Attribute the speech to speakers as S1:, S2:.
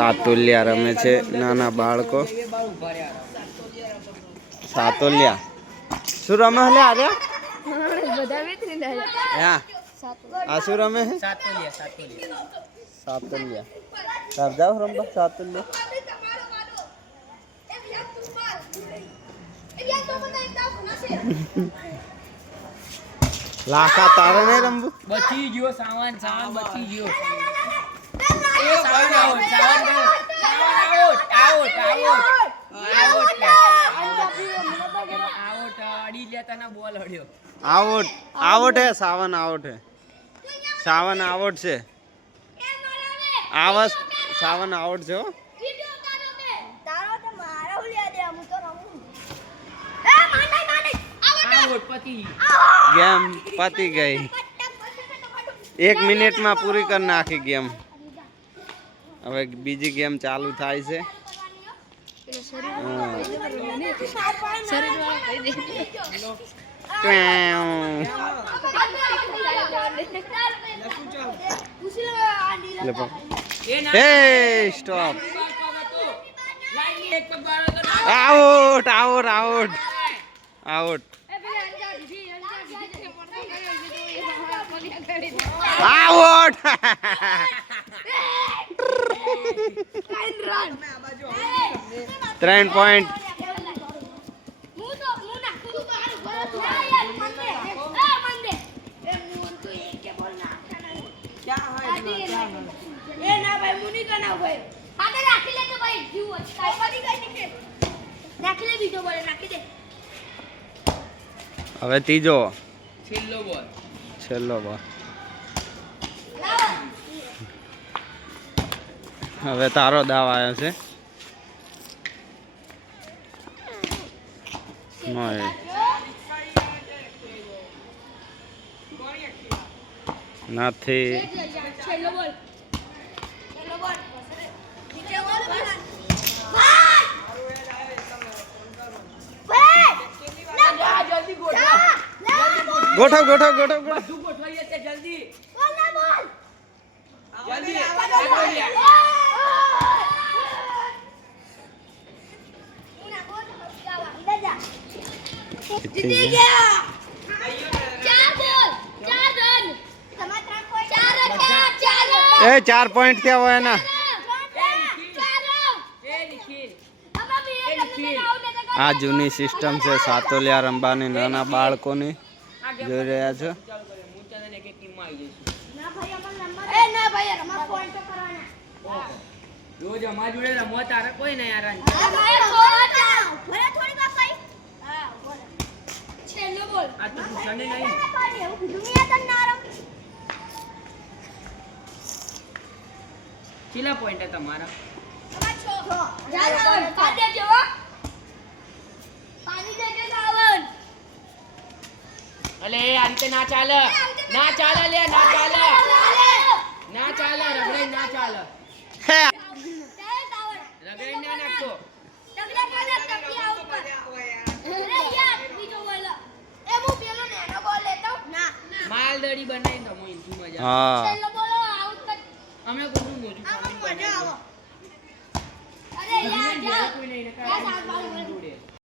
S1: સાતોલિયા રમે છે નાના બાળકો. સાતોલિયા. શું રમે હલે આર્યા?
S2: બધા વેતરી રહ્યા
S1: હા. આ શું રમે છે
S3: સાતોલિયા. સાતોલિયા
S1: સાતોલિયા તાર જાવ રમવા, સાતોલિયા. લાખા તારે નહીં રમવું?
S3: બચી ગયો સાવન સાવન બચી ગયો એ Sawan out Sawan out Sawan out out out out out ના બોલ હડ્યો
S1: આઉટ. આઉટ હે સાવન આઉટ હે. સાવન આઉટ છે. આવસ સાવન આઉટ છે હો. ગેમ પતી ગઈ. એક મિનિટમાં પૂરી કરી નાખી ગેમ. હવે બીજી ગેમ ચાલુ થાય છે. Stop out out out out ત્રણ પોઈન્ટ
S2: રાખી લે બીજો બોલે રાખી દે
S1: હવે ત્રીજો.
S3: છેલ્લો બોલ.
S1: છેલ્લો બોલ. હવે તારો દાવ આવ્યો છે. નહીં. નથી
S2: છેલ્લો બોલ છેલ્લો બોલ નીચે બોલ.
S3: જલ્દી. ગોઠવો
S1: ગોઠવ ગોઠવ
S3: બધું ગોઠવાઈએ છે જલ્દી.
S2: બોલ.
S3: જલ્દી
S2: ચાર રન.
S1: એ ચાર પોઈન્ટ થયા હોય એના. આ જૂની સિસ્ટમ છે સાતોલિયા રમવાની નાના બાળકોની. જોઈ રહ્યા છો?
S3: રોજ અમારા જોડે રમવા તારે કોઈ નહીં યાર
S2: આ ભાઈ થોડા ભલે થોડી વાર ભાઈ હા બોલ છેલ્લો બોલ
S3: આ તો પૂછાને નહીં
S2: એવું કીધું નહીં તને ના
S3: કેટલા પોઈન્ટ તમારા?
S2: તમાર
S3: અલે આ રીતે ના ચાલે. ના ચાલે લે ના ચાલે. ના ચાલે રગડાઈ ના ચાલે.
S1: હે.
S3: રગડાઈ ના નાખતો. માલદડી બનાવી તમે ઇન્ચી મજા
S1: હા
S3: અમે બધું મોજું ખાવાનું બનાવ્યું. કોઈ નહીં નકર આ જોડે.